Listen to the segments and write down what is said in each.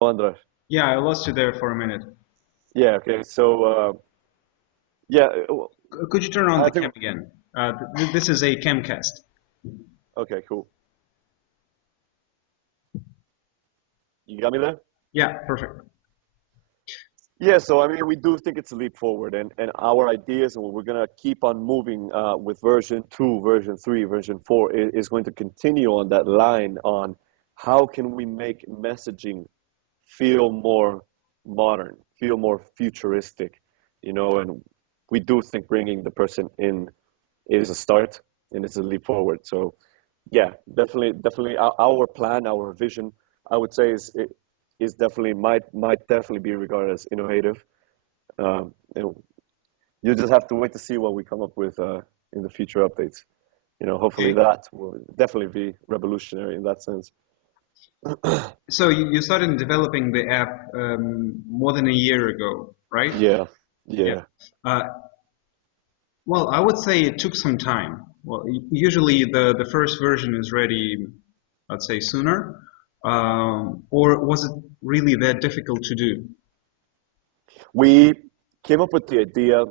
Andres. Yeah, I lost you there for a minute. Yeah, okay. So, yeah, Could you turn on I the think, cam again? This is a camcast. okay, cool. You got me there? Yeah, perfect. Yeah, so I mean, we do think it's a leap forward, and our ideas, and we're gonna keep on moving with version 2, version 3, version 4 is going to continue on that line on how can we make messaging feel more modern, feel more futuristic, and we do think bringing the person in is a start and it's a leap forward. So yeah, definitely our plan, our vision, I would say is definitely might definitely be regarded as innovative. And you just have to wait to see what we come up with in the future updates. Hopefully Okay. that will definitely be revolutionary in that sense. So you started developing the app more than a year ago, right? Yeah, Yeah. yeah. Uh, well, I would say it took some time. Well, usually the first version is ready, I'd say sooner. Or was it really that difficult to do? We came up with the idea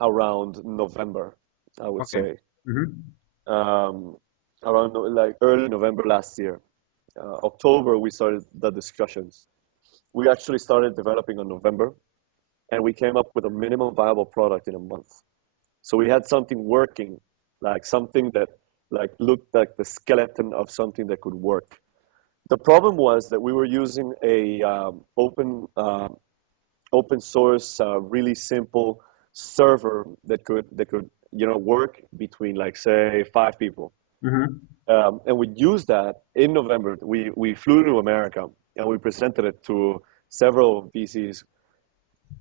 around November, I would Okay. say, Hmm. um, around like early November last year. October, we started the discussions. We actually started developing on November, and we came up with a minimum viable product in a month. So we had something working, like something that like looked like the skeleton of something that could work. The problem was that we were using a open source, really simple server that could work between like say 5 people. Hmm. And we used that in November. We flew to America and we presented it to several VCs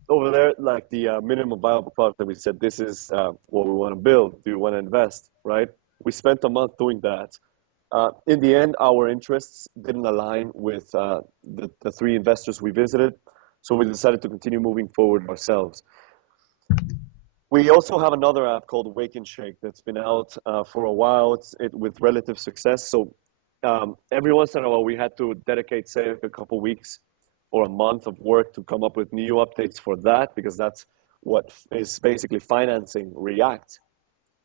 over there, like the minimum viable product that we said, this is what we want to build. Do you want to invest? Right? We spent a month doing that. In the end, our interests didn't align with the three investors we visited, so we decided to continue moving forward ourselves. We also have another app called Wake and Shake that's been out for a while. It's with relative success. So every once in a while, we had to dedicate, say, a couple weeks or a month of work to come up with new updates for that, because that's what is basically financing React,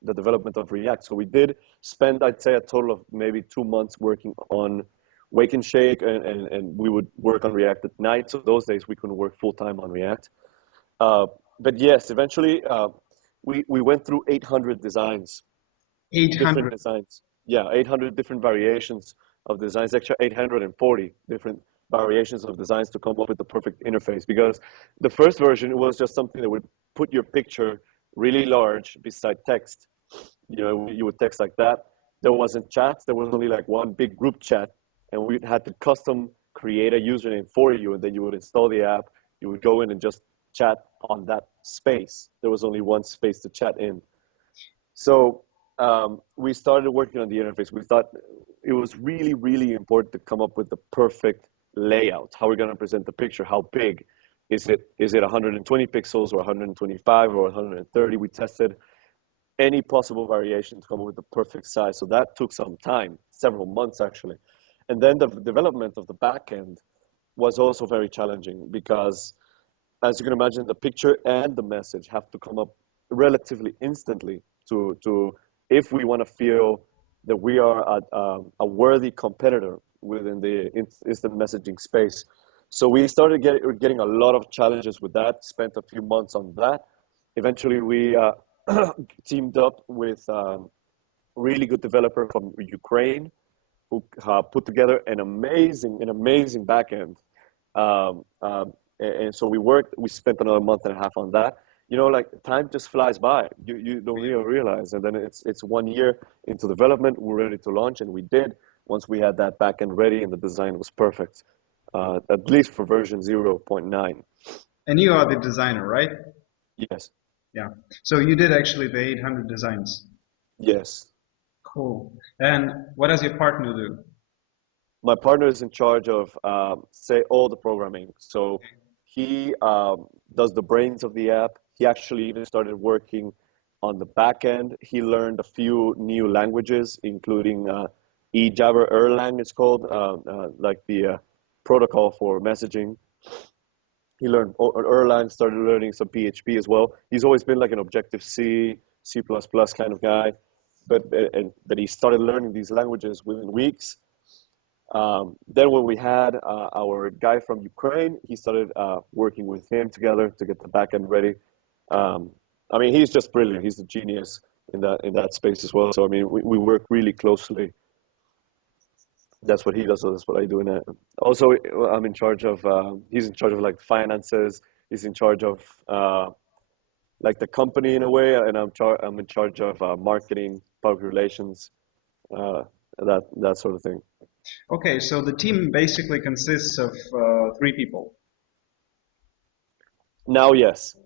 the development of React. So we did spend, I'd say, a total of maybe 2 months working on Wake and Shake, and we would work on React at night. So those days we couldn't work full time on React. Uh, but yes, eventually we went through 800 designs, different 800. designs. Yeah, 800 different variations of designs, actually 840 different variations of designs to come up with the perfect interface. Because the first version was just something that would put your picture really large beside text. You would text like that. There wasn't chats. There was only like one big group chat, and we had to custom create a username for you, and then you would install the app. You would go in and just chat on that space. There was only one space to chat in. So we started working on the interface. We thought it was really, really important to come up with the perfect layout. How we're going to present the picture. How big is it 120 pixels or 125 or 130? We tested any possible variation to come up with the perfect size. So that took some time, several months actually. And then the development of the backend was also very challenging because, as you can imagine, the picture and the message have to come up relatively instantly to if we want to feel that we are a worthy competitor within the instant messaging space. So we started getting a lot of challenges with that. Spent a few months on that. Eventually, we teamed up with really good developer from Ukraine who put together an amazing backend. And so we spent another month and a half on that. Like time just flies by. You don't even realize. And then it's 1 year into development. We're ready to launch, and we did once we had that backend ready and the design was perfect, at least for version 0.9. And you are the designer, right? Yes, Yeah. So you did actually the 800 designs. yes. Cool. And what does your partner do? My partner is in charge of, say, all the programming. So he does the brains of the app. He actually even started working on the back end. He learned a few new languages, including eJava Erlang, it's called, like the protocol for messaging. He learned Erlang, started learning some PHP as well. He's always been like an Objective-C, C++ kind of guy, but he started learning these languages within weeks. Then when we had our guy from Ukraine, he started working with him together to get the backend ready. Um, I mean, he's just brilliant. He's a genius in that space as well. So I mean, we work really closely. That's what he does. So that's what I do. And also, I'm in charge of. He's in charge of like finances. He's in charge of like the company in a way, and I'm in charge of marketing, public relations, uh, that sort of thing. Okay, so the team basically consists of three people. Now, yes,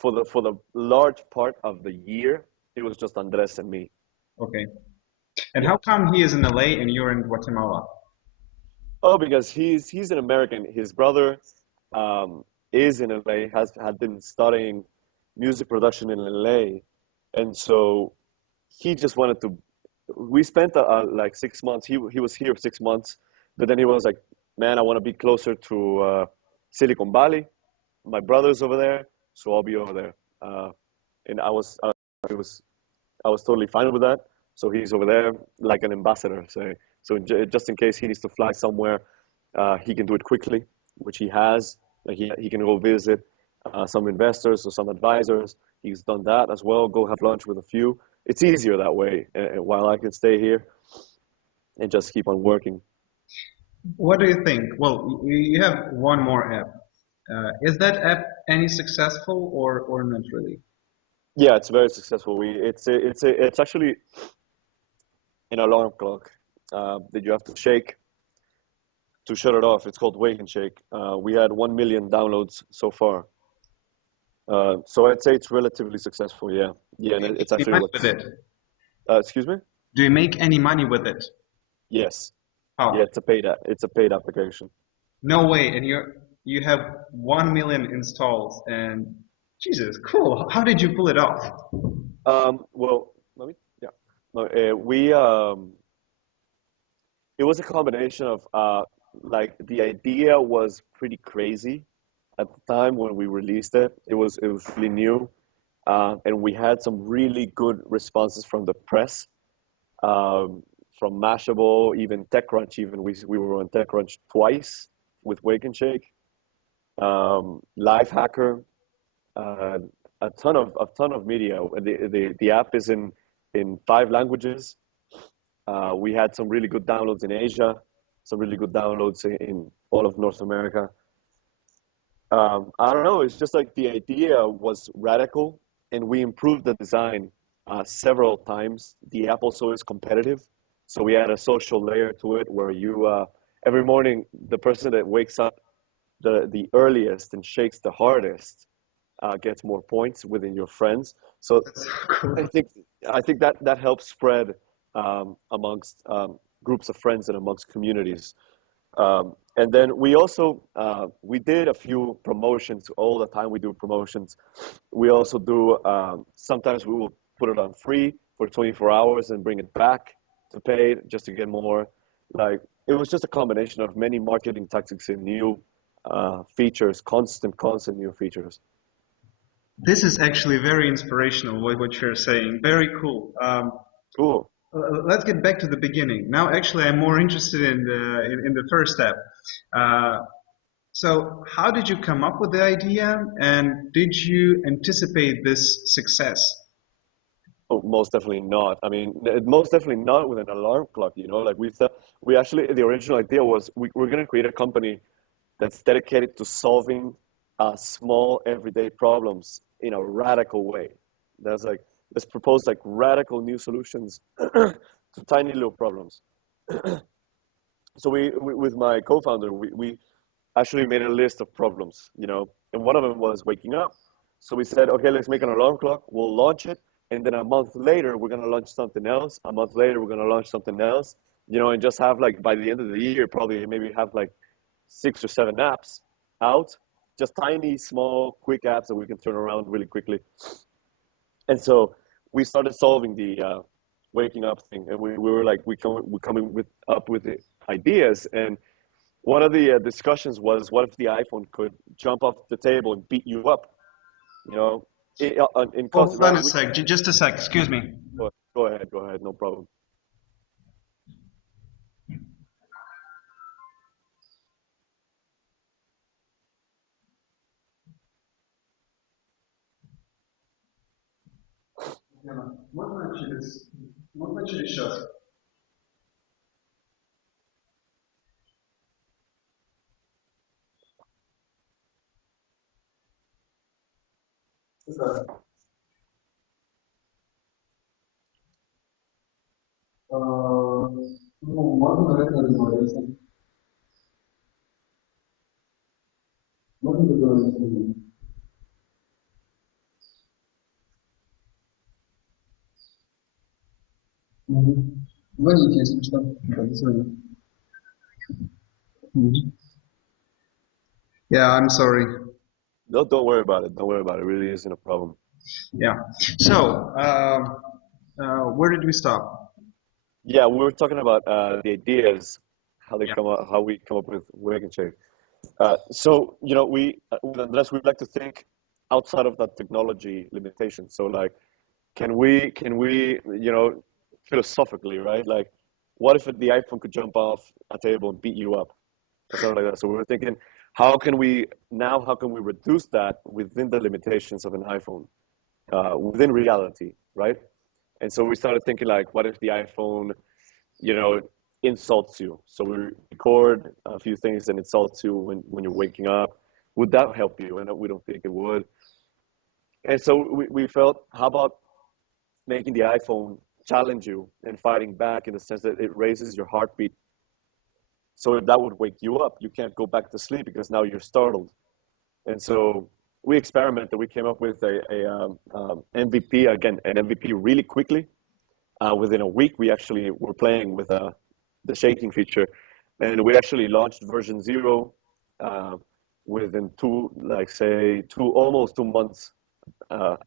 for the large part of the year, it was just Andres and me. Okay. And Yeah. how come he is in LA and you're in Guatemala? Oh, because he's an American. His brother is in LA, has had been studying music production in LA, and so he just wanted to. We spent like 6 months. He was here 6 months, but then he was like, "Man, I want to be closer to Silicon Valley. My brother's over there, so I'll be over there." And I was I was totally fine with that. So he's over there like an ambassador. So just in case he needs to fly somewhere, he can do it quickly, which he has. Like he can go visit some investors or some advisors. He's done that as well. Go have lunch with a few. It's easier that way, while I can stay here and just keep on working. What do you think? Well, you have one more app. Is that app any successful or not really? Yeah, it's very successful. It's actually an alarm clock that you have to shake to shut it off. It's called Wake and Shake. We had 1 million downloads so far. So I'd say it's relatively successful. Yeah, yeah, and it's Any actually money like, with it? excuse me? Do you make any money with it? Yes, yeah, How? it's a paid application. No way. And you have 1 million installs and Jesus, cool. How did you pull it off? Well, let me, yeah, no, it was a combination of like the idea was pretty crazy at the time when we released it. It was really new, and we had some really good responses from the press, um, from Mashable, even TechCrunch. Even we were on TechCrunch twice with Wake and Shake, Lifehacker, uh, a ton of media. The app is in 5 languages. We had some really good downloads in Asia, some really good downloads in all of North America. I don't know. It's just like the idea was radical, and we improved the design several times. The app also is competitive, so we add a social layer to it where you every morning the person that wakes up the earliest and shakes the hardest gets more points within your friends. So That's so cool. I think I think that that helps spread amongst groups of friends and amongst communities. And then we also we did a few promotions all the time. We do promotions. We also do sometimes we will put it on free for 24 hours and bring it back to paid just to get more. Like it was just a combination of many marketing tactics and new features, constant new features. This is actually very inspirational, what you're saying. Very cool. Cool. Let's get back to the beginning. Now, actually, I'm more interested in the first step. Uh, so, how did you come up with the idea, and did you anticipate this success? Oh, most definitely not. I mean, most definitely not with an alarm clock. Like we thought, we actually the original idea was we're gonna create a company that's dedicated to solving small everyday problems in a radical way. That's like let's propose like radical new solutions to tiny little problems. So with my co-founder, we actually made a list of problems, and one of them was waking up. So we said, okay, let's make an alarm clock. We'll launch it, and then a month later, we're gonna launch something else. A month later, we're gonna launch something else, and just have like by the end of the year, probably maybe have like 6 or 7 apps out, just tiny, small, quick apps that we can turn around really quickly. And so we started solving the waking up thing, and we were like, we coming with up with the ideas, and one of the discussions was, what if the iPhone could jump off the table and beat you up? You know, in cost, Hold on right? a sec, just a sec, excuse me. Go ahead, no problem. Можно через час? Ну, можно, наверное, договориться. Можно договориться. Мгм. Звоните, если что. Да, до свидания. Мгм. Yeah, I'm sorry. No, don't worry about it. Don't worry about it. It really isn't a problem. Yeah. So, where did we stop? Yeah, we were talking about the ideas, how they Yeah. come up, how we come up with Wake and Shake. So, you know, with Andres, we'd like to think outside of that technology limitation. So, like, can we, you know, philosophically, right? Like, what if the iPhone could jump off a table and beat you up or something like that? So we were thinking, how can we reduce that within the limitations of an iPhone, within reality, right? And so we started thinking like, what if the iPhone, you know, insults you? So we record a few things and insults you when you're waking up. Would that help you? And we don't think it would. And so we felt, how about making the iPhone challenge you and fighting back in the sense that it raises your heartbeat. So if that would wake you up, you can't go back to sleep because now you're startled. And so we experimented. We came up with a MVP, again, an MVP really quickly. Within a week, we actually were playing with the shaking feature, and we actually launched version 0 uh, within like say almost 2 months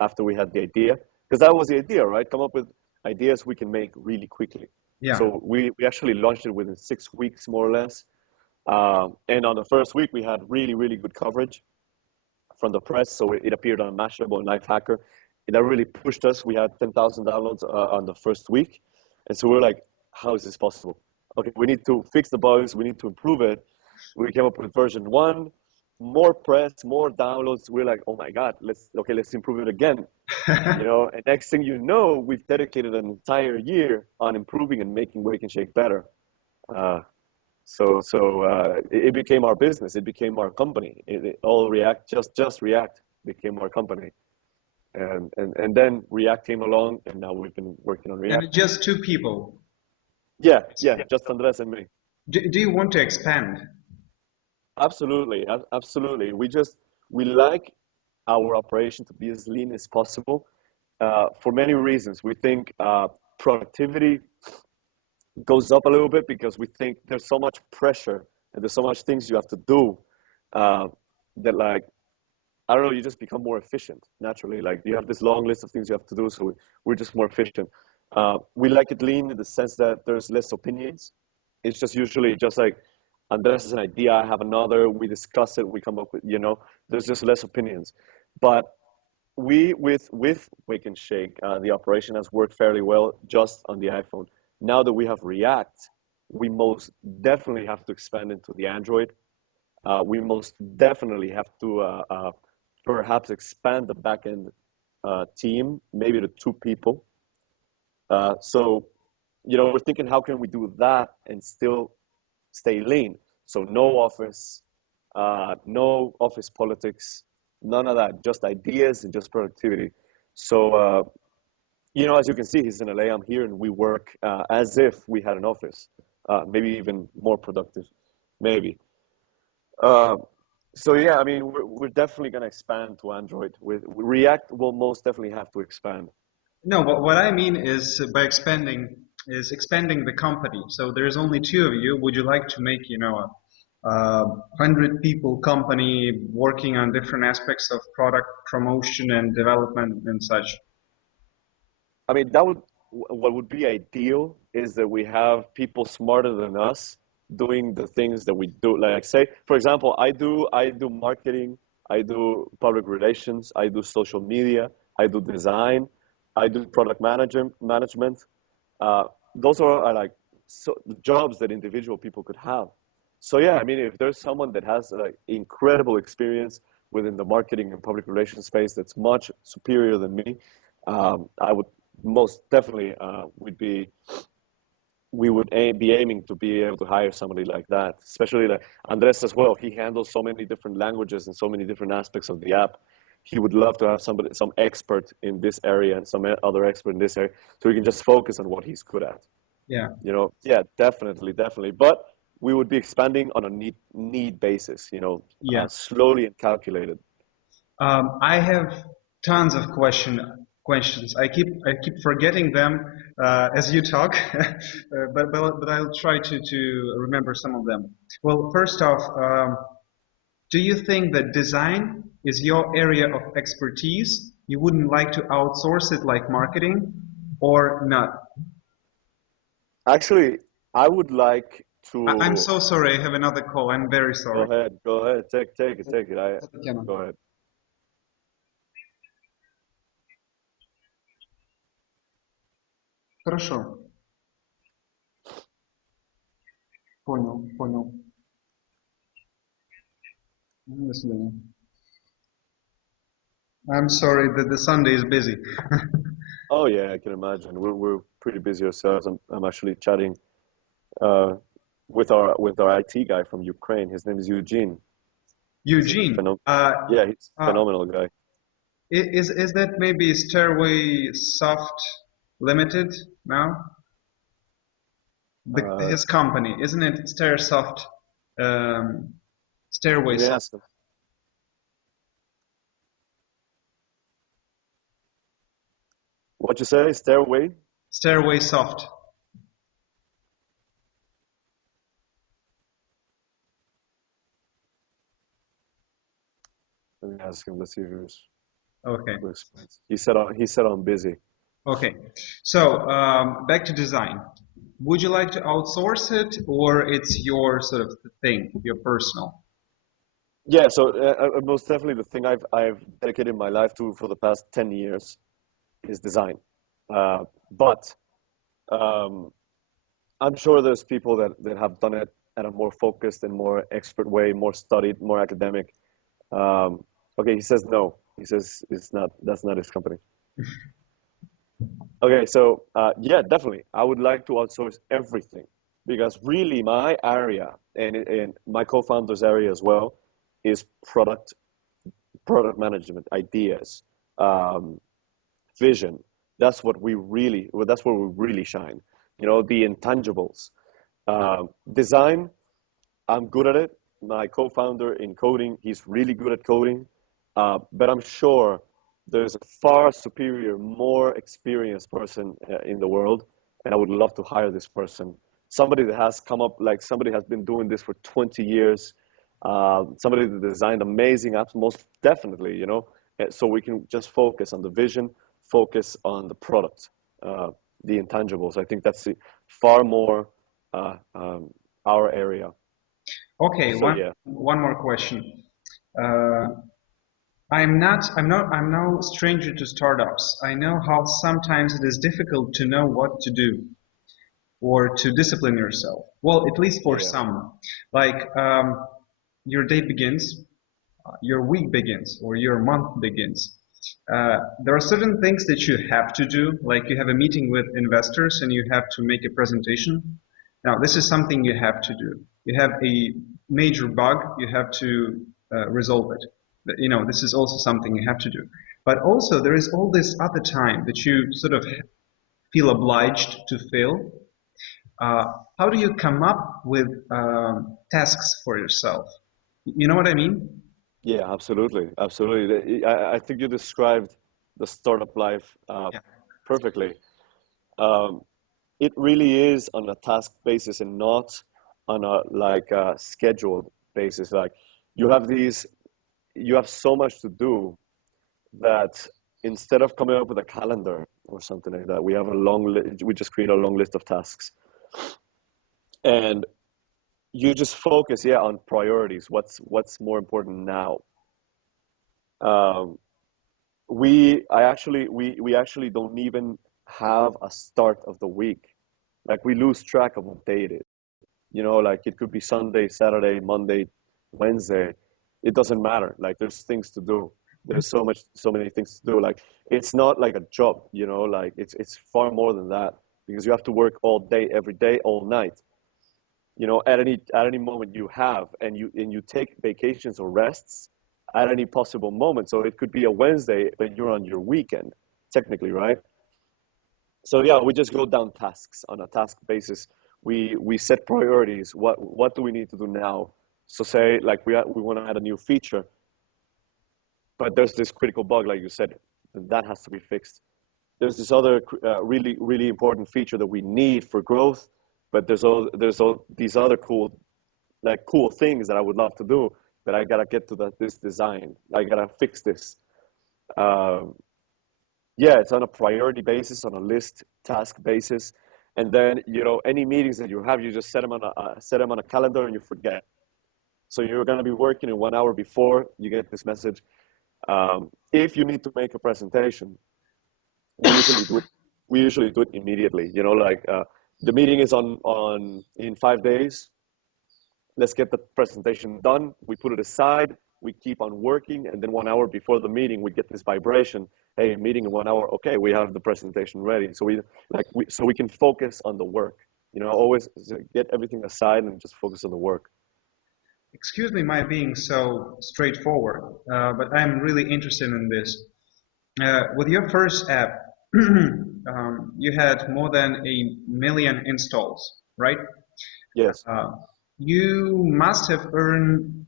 after we had the idea, because that was the idea, right? Come up with ideas we can make really quickly. Yeah. So we actually launched it within 6 weeks, more or less. And on the first week, we had really, really good coverage from the press. So it appeared on Mashable and Lifehacker. That really pushed us. We had 10,000 downloads on the first week. And so we are like, how is this possible? Okay, we need to fix the bugs. We need to improve it. We came up with version 1, more press, more downloads. We're like, oh my God, let's improve it again. You know, and next thing you know, we've dedicated an entire year on improving and making Wake and Shake better. Uh, it became our business. It became our company. All React, just React became our company. And then React came along, and now we've been working on And React. just two people. Yeah, just Andres and me. Do you want to expand? Absolutely, absolutely. We like our operation to be as lean as possible for many reasons. We think productivity goes up a little bit because we think there's so much pressure and there's so much things you have to do uh, that, like, I don't know, you just become more efficient naturally. Like, you have this long list of things you have to do, so we're just more efficient. We like it lean in the sense that there's less opinions. It's just usually just like Andres has an idea, I have another, we discuss it, we come up with, you know, there's just less opinions. But with Wake and Shake, the operation has worked fairly well just on the iPhone. Now that we have React, we most definitely have to expand into the Android. We most definitely have to perhaps expand the backend team, maybe to 2 people. So, you know, we're thinking, how can we do that and still stay lean? So no office politics, none of that, just ideas and just productivity. So, you know, as you can see, he's in LA, I'm here, and we work as if we had an office, maybe even more productive, maybe. Uh, so yeah, I mean, we're definitely going to expand to Android. With React, we'll most definitely have to expand. No, what I mean is by expanding the company. So there's only two of you. Would you like to make, you know, a 100 people company working on different aspects of product promotion and development and such? I mean, what would be ideal is that we have people smarter than us doing the things that we do. Like say, for example, I do marketing, I do public relations, I do social media, I do design, I do product management. Uh, those are like so jobs that individual people could have. So yeah, I mean, if there's someone that has like incredible experience within the marketing and public relations space that's much superior than me, I would most definitely be aiming to be able to hire somebody like that. Especially like Andres as well. He handles so many different languages and so many different aspects of the app. He would love to have somebody, some expert in this area and some other expert in this area, so he can just focus on what he's good at. Yeah. Yeah, definitely, definitely. But we would be expanding on a need basis, Yeah. slowly and calculated. I have tons of questions. I keep forgetting them as you talk, but I'll try to remember some of them. Well, first off, do you think that design is your area of expertise? You wouldn't like to outsource it like marketing, or not? Actually, I would like I'm to so sorry. I have another call. I'm very go sorry. ahead, go ahead, take it. Go ahead. Хорошо, понял, понял. До свидания. I'm sorry that the Sunday is busy. Oh yeah, I can imagine. We're pretty busy ourselves. I'm actually chatting uh, with our IT guy from Ukraine. His name is Eugene. He's a Eugene, yeah, he's a uh, phenomenal guy. is that maybe Stairway Soft Limited now? Uh, His company, isn't it? Stairsoft, Stairway Let me Soft. ask him. What you say? Stairway? Stairway Soft. Let me ask him. Let's see Okay. who explains. He said I'm busy. Okay. So back to design. Would you like to outsource it, or it's your sort of thing, your personal? Yeah, so most definitely the thing I've dedicated my life to for the past 10 years is design. But um, I'm sure there's people that have done it at a more focused and more expert way, more studied, more academic. Um, okay, he says no. He says it's not. That's not his company. Okay, so yeah, definitely, I would like to outsource everything because really my area and my co-founder's area as well is product management, ideas, um, vision. That's where we really shine. The intangibles. Design, I'm good at it. My co-founder in coding, he's really good at coding. But I'm sure there's a far superior, more experienced person in the world, and I would love to hire this person. Somebody that has come up, like somebody has been doing this for 20 years, somebody that designed amazing apps, most definitely. So we can just focus on the vision, focus on the product, uh, the intangibles. I think that's far more uh, um, our area. Okay, So one yeah, one more question. Uh, I'm no stranger to startups. I know how sometimes it is difficult to know what to do or to discipline yourself. Well, at least for yeah, some. Like your day begins, your week begins, or your month begins. There are certain things that you have to do, like you have a meeting with investors and you have to make a presentation. Now, this is something you have to do. You have a major bug, you have to resolve it. This is also something you have to do. But also, there is all this other time that you sort of feel obliged to fill. Uh, how do you come up with tasks for yourself? You know what I mean? yeah, absolutely, absolutely. I think you described the startup life Yeah. perfectly. Um, it really is on a task basis and not on a like scheduled basis. Like you have these, you have so much to do that instead of coming up with a calendar or something like that, we just create a long list of tasks. And you just focus, yeah, on priorities. What's more important now? Um, we actually don't even have a start of the week. Like we lose track of what day it is. You know, like it could be Sunday, Saturday, Monday, Wednesday. It doesn't matter. Like there's things to do. There's so many things to do. Like it's not like a job, you know, like it's far more than that because you have to work all day, every day, all night. You know, at any moment you have, and you take vacations or rests at any possible moment. So it could be a Wednesday, but you're on your weekend, technically, right? So yeah, we just go down tasks on a task basis. We set priorities. What do we need to do now? So say like we want to add a new feature, but there's this critical bug, like you said, that has to be fixed. There's this other really important feature that we need for growth, but there's all these other cool things that I would love to do, but I gotta get to this design. I gotta fix this. Um, yeah, it's on a priority basis, on a list task basis, and then you know any meetings that you have, you just set them on a calendar and you forget. So you're gonna be working in 1 hour before you get this message. If you need to make a presentation, we usually do it. We usually do it immediately. You know, like the meeting is on in 5 days. Let's get the presentation done. We put it aside. We keep on working, and then 1 hour before the meeting, we get this vibration. Hey, meeting in 1 hour. Okay, we have the presentation ready. So so we can focus on the work. You know, always get everything aside and just focus on the work. Excuse me my being so straightforward, but I'm really interested in this. With your first app, you had more than 1 million installs, right? Yes. Uh, you must have earned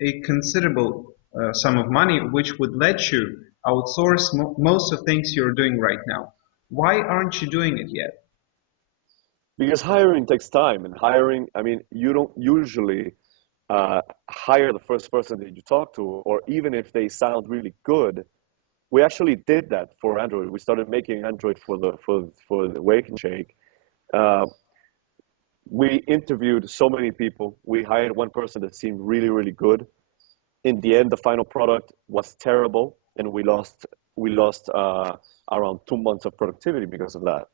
a considerable sum of money, which would let you outsource most of things you're doing right now. Why aren't you doing it yet? Because hiring takes time, and hiring, I mean, you don't usually hire the first person that you talk to, or even if they sound really good. We actually did that for Android. We started making Android for the Wake and Shake. Uh, we interviewed so many people. We hired one person that seemed really good. In the end, the final product was terrible, and we lost around 2 months of productivity because of that.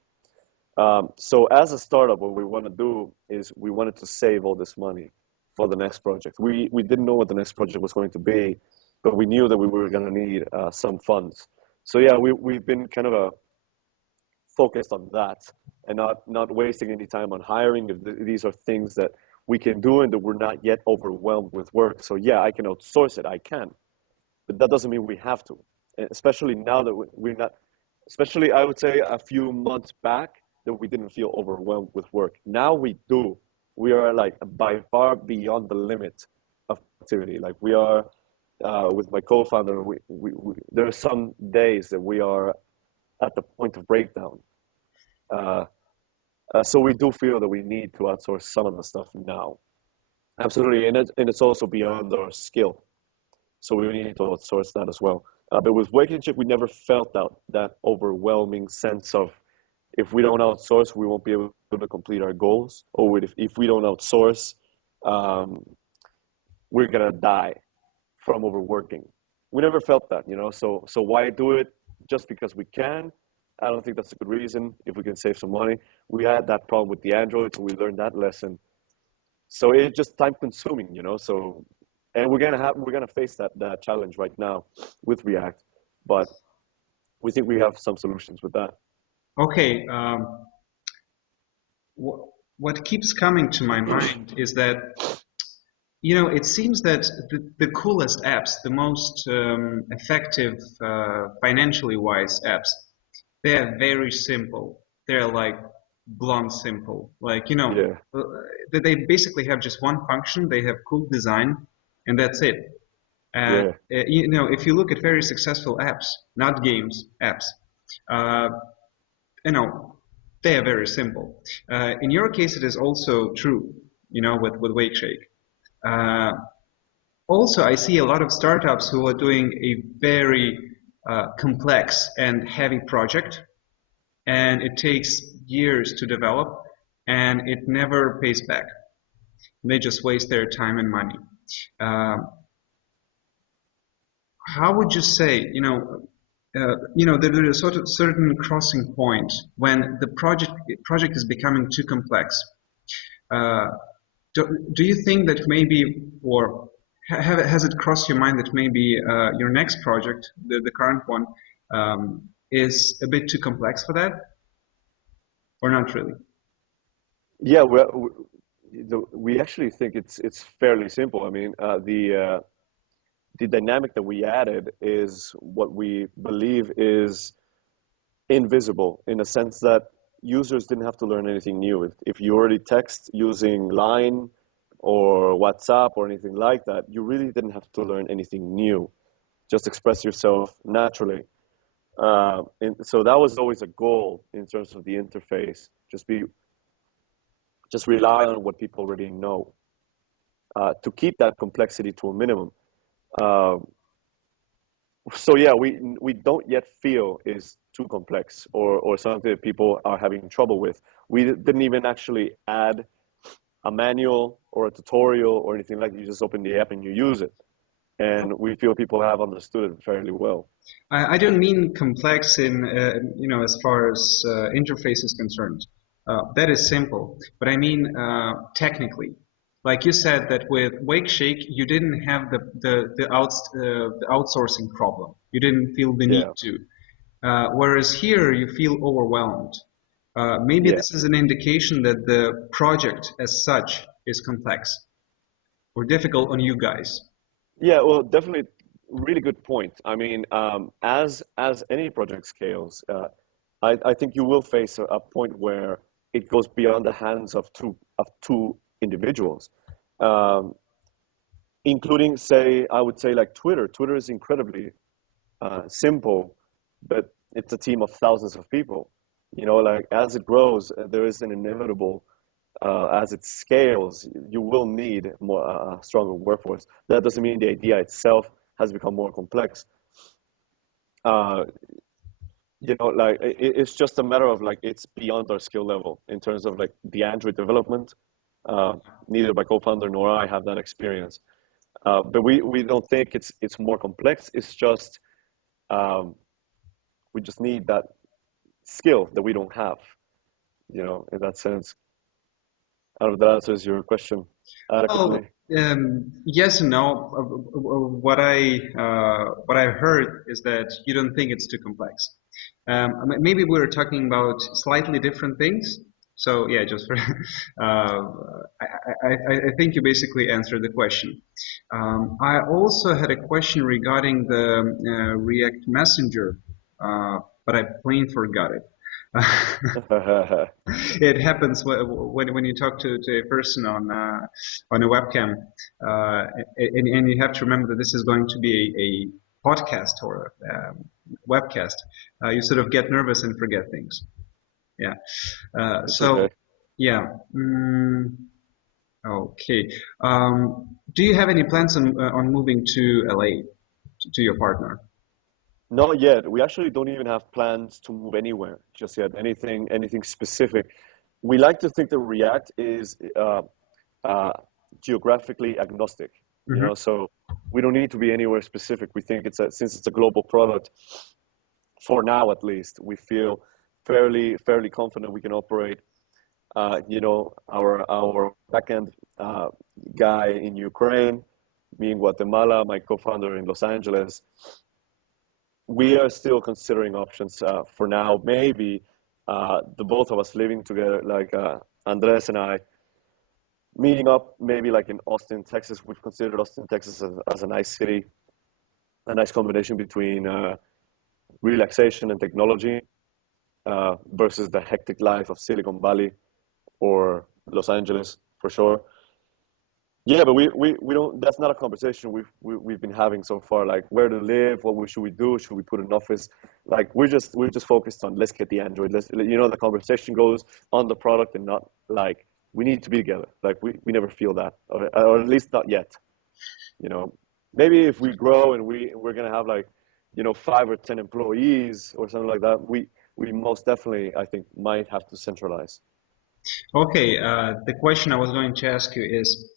So as a startup, what we want to do is we wanted to save all this money for the next project. We didn't know what the next project was going to be, but we knew that we were going to need some funds. So yeah, we've been kind of focused on that and not wasting any time on hiring. If these are things that we can do and that we're not yet overwhelmed with work. So yeah, I can outsource it. I can, but that doesn't mean we have to. And especially now that we're not, especially I would say a few months back that we didn't feel overwhelmed with work. Now we do. We are like by far beyond the limit of activity. Like we are with my co-founder. There are some days that we are at the point of breakdown. Uh, so we do feel that we need to outsource some of the stuff now. Absolutely, and it's also beyond our skill. So we need to outsource that as well. But with Waking Chip, we never felt that overwhelming sense of if we don't outsource, we won't be able to complete our goals, or if we don't outsource, um, we're gonna die from overworking. We never felt that, you know. So why do it just because we can? I don't think that's a good reason. If we can save some money, we had that problem with the Android, so we learned that lesson. So it's just time consuming, you know. So and we're gonna face that challenge right now with React, but we think we have some solutions with that. Okay, what keeps coming to my mind is that, you know, it seems that the coolest apps, the most effective financially wise apps, they're very simple. They're like blunt simple. Like, you know, Yeah, they basically have just one function, they have cool design, and that's it. And yeah, you know, if you look at very successful apps, not games, apps, uh, you know, they are very simple. In your case, it is also true, you know, with WakeShake. Uh, Also, I see a lot of startups who are doing a very complex and heavy project, and it takes years to develop, and it never pays back. They just waste their time and money. Uh, how would you say, there is a sort of certain crossing point when the project is becoming too complex. Uh, do you think that maybe, or has it crossed your mind that maybe your next project, the current one, is a bit too complex for that, or not really? Yeah, well, we actually think it's fairly simple. I mean, the dynamic that we added is what we believe is invisible in a sense that users didn't have to learn anything new. If you already text using Line or WhatsApp or anything like that, you really didn't have to learn anything new. Just express yourself naturally. And so that was always a goal in terms of the interface. Just rely on what people already know to keep that complexity to a minimum. Uh, so yeah, we don't yet feel is too complex or something that people are having trouble with. We didn't even actually add a manual or a tutorial or anything like that. You just open the app and you use it. And we feel people have understood it fairly well. I don't mean complex in, as far as interface is concerned. That is simple. But I mean technically. Like you said that with WakeShake, you didn't have the outsourcing problem. You didn't feel the need Yeah, to. Whereas here, you feel overwhelmed. Maybe yeah. this is an indication that the project as such is complex or difficult on you guys. Yeah, well, definitely, really good point. I mean, as any project scales, I think you will face a point where it goes beyond the hands of two individuals, um, including, say, I would say like Twitter. Twitter is incredibly simple, but it's a team of thousands of people. You know, like as it grows, there is an inevitable as it scales, you will need more stronger workforce. That doesn't mean the idea itself has become more complex. Uh, like it's just a matter of like it's beyond our skill level in terms of like the Android development. Uh, Neither my co-founder nor I have that experience. But we don't think it's more complex. It's just um, we just need that skill that we don't have. In that sense. I don't know if that answers your question Well, adequately. yes and no. What I heard is that you don't think it's too complex. Maybe we're talking about slightly different things. So yeah, just for I think you basically answered the question. I also had a question regarding the React Messenger, but I plain forgot it. It happens when you talk to a person on a webcam, and you have to remember that this is going to be a podcast or webcast. You sort of get nervous and forget things. Yeah. It's okay. So yeah. Okay. Do you have any plans on moving to LA to your partner? Not yet. We actually don't even have plans to move anywhere just yet. Anything specific. We like to think that React is uh, geographically agnostic. Hmm. So we don't need to be anywhere specific. We think since it's a global product, for now at least, we feel fairly confident we can operate. Our backend uh, guy in Ukraine, me in Guatemala, my co-founder in Los Angeles. We are still considering options for now. Maybe the both of us living together, like Andres and I, meeting up maybe like in Austin, Texas. We've considered Austin, Texas as a nice city, a nice combination between relaxation and technology versus the hectic life of Silicon Valley or Los Angeles for sure. Yeah, but we don't. That's not a conversation we've been having so far. Like where to live, should we do? Should we put an office? Like we're just focused on let's get the Android. The conversation goes on the product and not like we need to be together. Like we never feel that, or at least not yet. You know, maybe if we grow and we're gonna have like 5 or 10 employees or something like that, we most definitely I think might have to centralize. Okay, the question I was going to ask you is,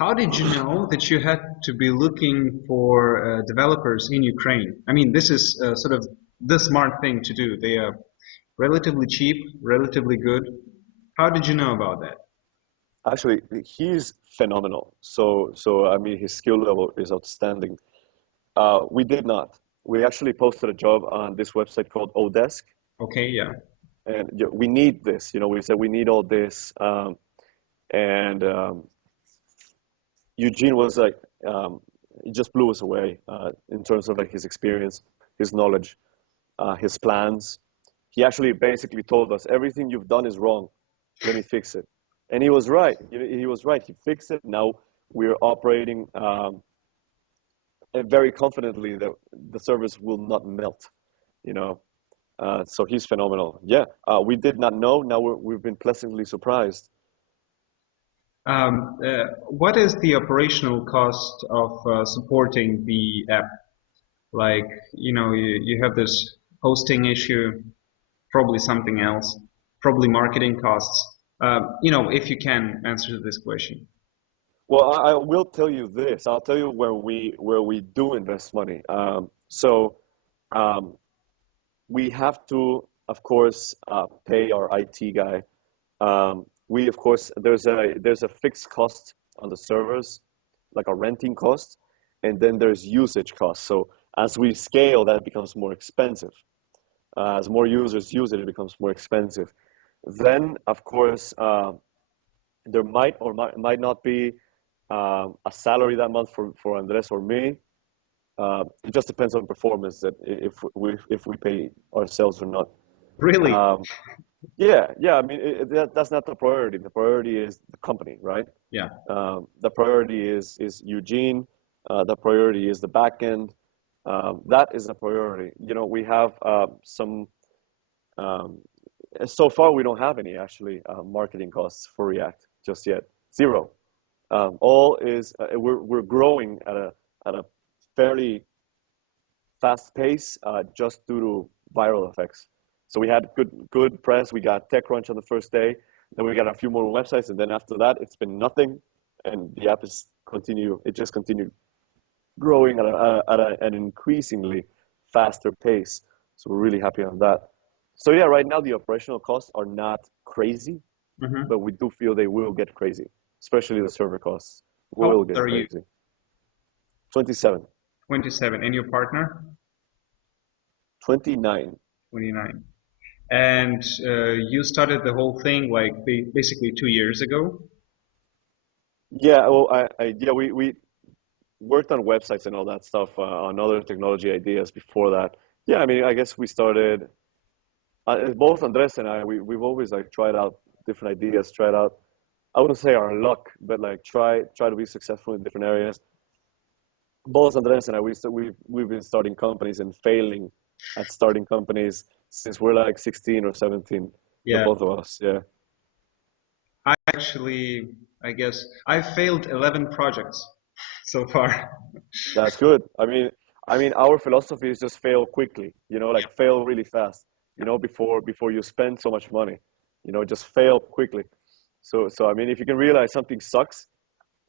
How did you know that you had to be looking for developers in Ukraine? I mean, this is sort of the smart thing to do. They are relatively cheap, relatively good. How did you know about that? Actually, he's phenomenal. So I mean, his skill level is outstanding. We did not. We actually posted a job on this website called Odesk, Okay, yeah. and we need this. We said we need all this, and Eugene was like, he just blew us away in terms of like his experience, his knowledge, his plans. He actually basically told us everything you've done is wrong. Let me fix it, and he was right. He was right. He fixed it. Now we're operating very confidently that the servers will not melt. You know, so he's phenomenal. Yeah, we did not know. Now we've been pleasantly surprised. What is the operational cost of supporting the app? Like, you have this hosting issue, probably something else, probably marketing costs. If you can answer this question. Well, I will tell you this. I'll tell you where we do invest money. So um, we have to, of course, pay our IT guy. We, of course, there's a fixed cost on the servers, like a renting cost, and then there's usage cost. So as we scale, that becomes more expensive. As more users use it, it becomes more expensive. Then, of course, there might or might not be a salary that month for Andres or me. It just depends on performance that if we pay ourselves or not. Really? Um, yeah. I mean, that's not the priority. The priority is the company, right? Yeah. The priority is Eugene. The priority is the back end. That is the priority. We have some. Um, so far, we don't have any actually marketing costs for React just yet. Zero. All is we're growing at a fairly fast pace just due to viral effects. So we had good press. We got TechCrunch on the first day. Then we got a few more websites, and then after that, it's been nothing. And the app is continue. It just continued growing at an increasingly faster pace. So we're really happy on that. So yeah, right now the operational costs are not crazy, Hmm. but we do feel they will get crazy, especially the server costs How will old get are you? crazy. 27, 27. And your partner? 29. 29. And you started the whole thing like basically 2 years ago? Yeah, well, yeah, we worked on websites and all that stuff, on other technology ideas before that. Yeah, I mean, I guess we started, both Andres and I, we've always like tried out different ideas, tried out, I wouldn't say our luck, but like try to be successful in different areas. Both Andres and I, we've been starting companies and failing at starting companies since we're like 16 or 17, the Yeah. both of us. Yeah, I actually, I guess, I failed 11 projects so far. that's good. I mean, our philosophy is just fail quickly, like fail really fast, before you spend so much money, just fail quickly. So I mean, if you can realize something sucks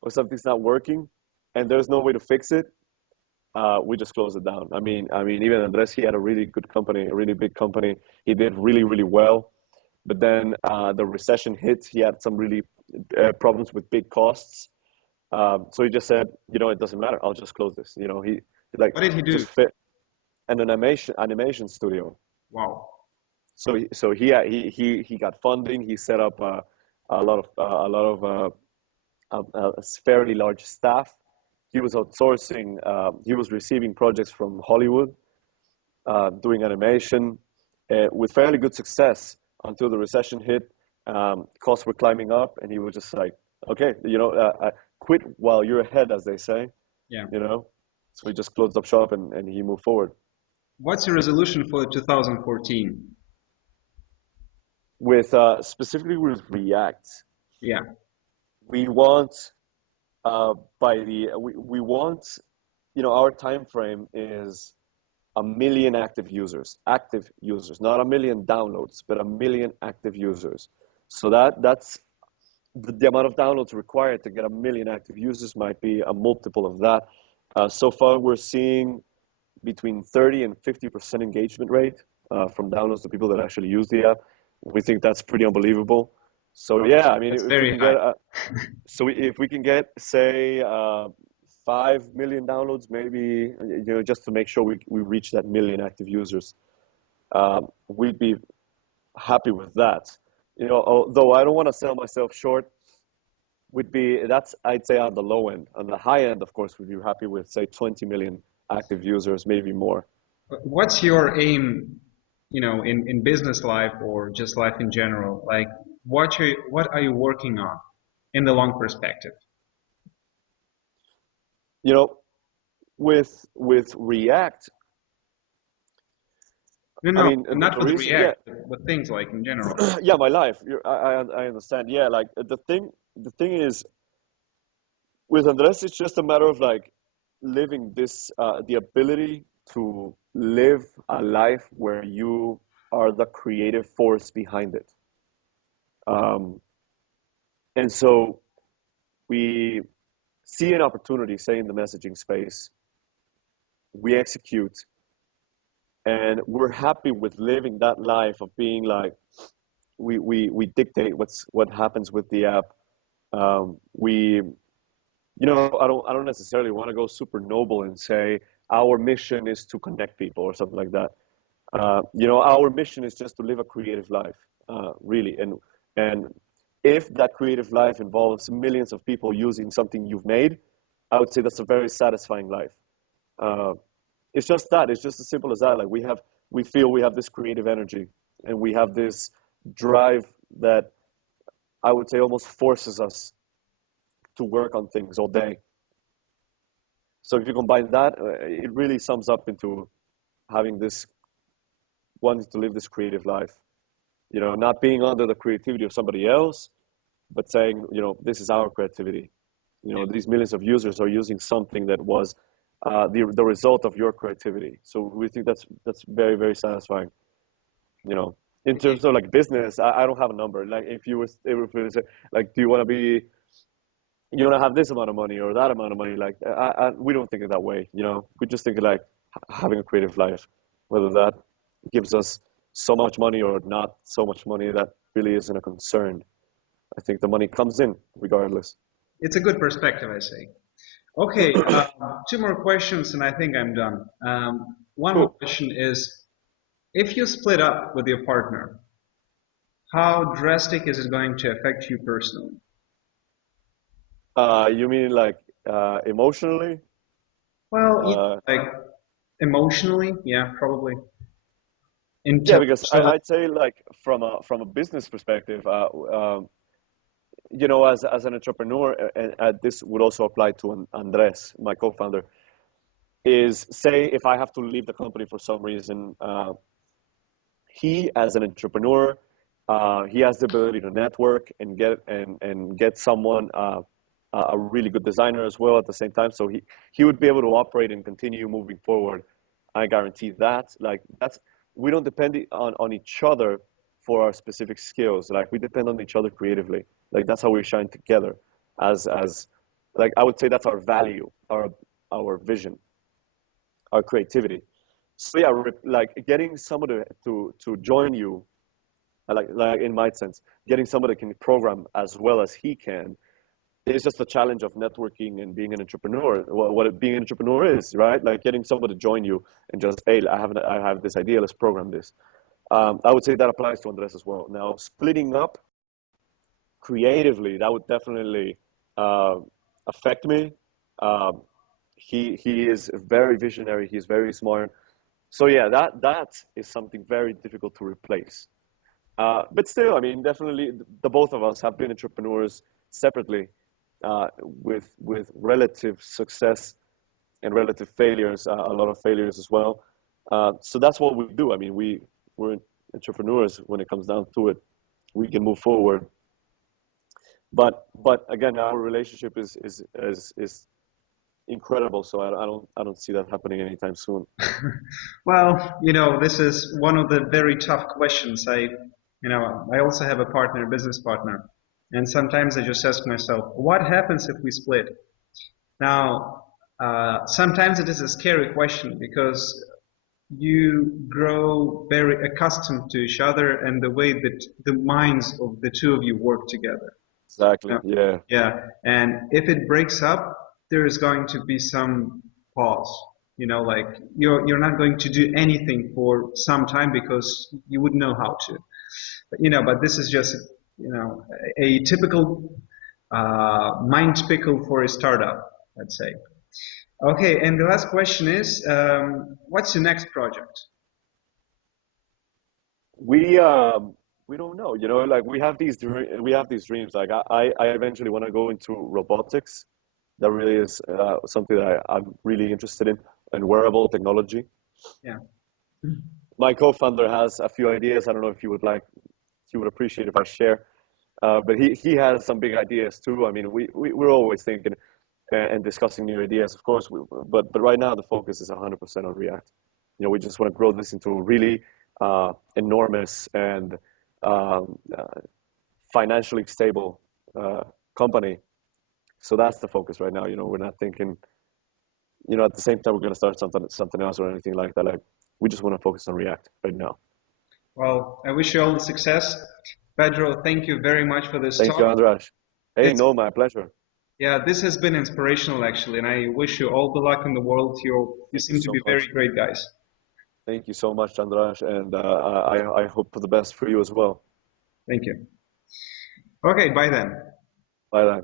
or something's not working and there's no way to fix it, we just close it down. I mean, even Andres, he had a really good company, a really big company. He did really, really well. But then the recession hit. He had some really problems with big costs. So he just said, it doesn't matter. I'll just close this. He like What did he do? just fit an animation studio. Wow. So he got funding. He set up a fairly large staff. He was outsourcing. He was receiving projects from Hollywood, doing animation with fairly good success until the recession hit. Costs were climbing up, and he was just like, "Okay, quit while you're ahead," as they say. Yeah. You know. So he just closed up shop and he moved forward What's your resolution for 2014? with specifically with React. Yeah. We want we want our time frame is 1 million active users, not 1 million downloads, but 1 million active users. So that's the amount of downloads required to get 1 million active users might be a multiple of that. So far, we're seeing between 30 and 50% engagement rate from downloads to people that actually use the app. We think that's pretty unbelievable. So yeah, I mean, That's if we very can high. get if we can get say 5 million downloads, maybe just to make sure we reach that 1 million active users, we'd be happy with that. Although I don't want to sell myself short, would be that's I'd say on the low end. On the high end, of course, we'd be happy with say 20 million active users, maybe more. What's your aim, in business life or just life in general? Like, what are you working on in the long perspective? You know, with React, No, I no, mean, not the with reason, yeah, React, but things like in general. yeah, my life. I understand. Yeah, like the thing is with Andres, it's just a matter of like living this, the ability to live a life where you are the creative force behind it. Um, and so we see an opportunity, say in the messaging space, we execute, and we're happy with living that life of being like we dictate what happens with the app. We I don't necessarily want to go super noble and say our mission is to connect people or something like that. Our mission is just to live a creative life, really. And if that creative life involves millions of people using something you've made, I would say that's a very satisfying life. Uh, it's just that. It's just as simple as that. Like we feel we have this creative energy, and we have this drive that I would say almost forces us to work on things all day. So if you combine that, it really sums up into having this wanting to live this creative life. Not being under the creativity of somebody else, but saying, this is our creativity. Yeah. These millions of users are using something that was the result of your creativity. So we think that's very, very satisfying. You know, in terms of like business, I don't have a number. Like if you were able to say, like, do you want to have this amount of money or that amount of money? Like, we don't think of that way. We just think of like having a creative life, whether that gives us so much money or not so much money, that really isn't a concern. I think the money comes in regardless. It's a good perspective, I say. Okay, two more questions, and I think I'm done. One more Cool. question is, if you split up with your partner, how drastic is it going to affect you personally? You mean like emotionally? Well, Uh, like emotionally, yeah, probably. In yeah, terms, because so I'd say like from a business perspective, as an entrepreneur, and this would also apply to Andres, my co-founder, is say if I have to leave the company for some reason, he as an entrepreneur, he has the ability to network and get someone a really good designer as well at the same time. So he would be able to operate and continue moving forward. I guarantee that. Like that's we don't depend on each other for our specific skills. Like we depend on each other creatively. Like that's how we shine together. As like I would say that's our value, our vision, our creativity. So yeah, like getting someone to join you, like in my sense, getting somebody that can program as well as he can is just a challenge of networking and being an entrepreneur. Being an entrepreneur is, right? Like getting somebody to join you and just, hey, I have this idea, let's program this. I would say that applies to Andres as well. Now, splitting up creatively, that would definitely uh, affect me. Um, he is very visionary. He's very smart. So yeah, that is something very difficult to replace. But still, I mean, definitely, the both of us have been entrepreneurs separately, with relative success and relative failures, a lot of failures as well. So that's what we do. I mean, we're entrepreneurs when it comes down to it. We can move forward, but again, our relationship is incredible. So I don't see that happening anytime soon. well, this is one of the very tough questions. I also have a partner, a business partner, And sometimes I just ask myself, what happens if we split? Now, sometimes it is a scary question because you grow very accustomed to each other and the way that the minds of the two of you work together. Exactly. Yeah. Yeah, and if it breaks up, there is going to be some pause. You know, like you're not going to do anything for some time because you wouldn't know how to. But this is just a typical mind pickle for a startup, let's say. Okay, and the last question is, what's your next project? We don't know, like we have these dreams. Like I eventually want to go into robotics. That really is something that I'm really interested in, and wearable technology. Yeah. My co-founder has a few ideas. I don't know if he would appreciate if I share. But he has some big ideas too. I mean, we're always thinking and discussing new ideas, of course. But right now the focus is 100% on React. We just want to grow this into a really enormous and financially stable company. So that's the focus right now. We're not thinking, at the same time we're going to start something else or anything like that. Like we just want to focus on React right now. Well, I wish you all the success. Pedro, thank you very much for this Thank talk. you, Andras. Hey, no, my pleasure. Yeah, this has been inspirational actually, and I wish you all the luck in the world. You seem to be very great guys. Thank you so much, Andras, and I hope for the best for you as well. Thank you. Okay, bye then. Bye then.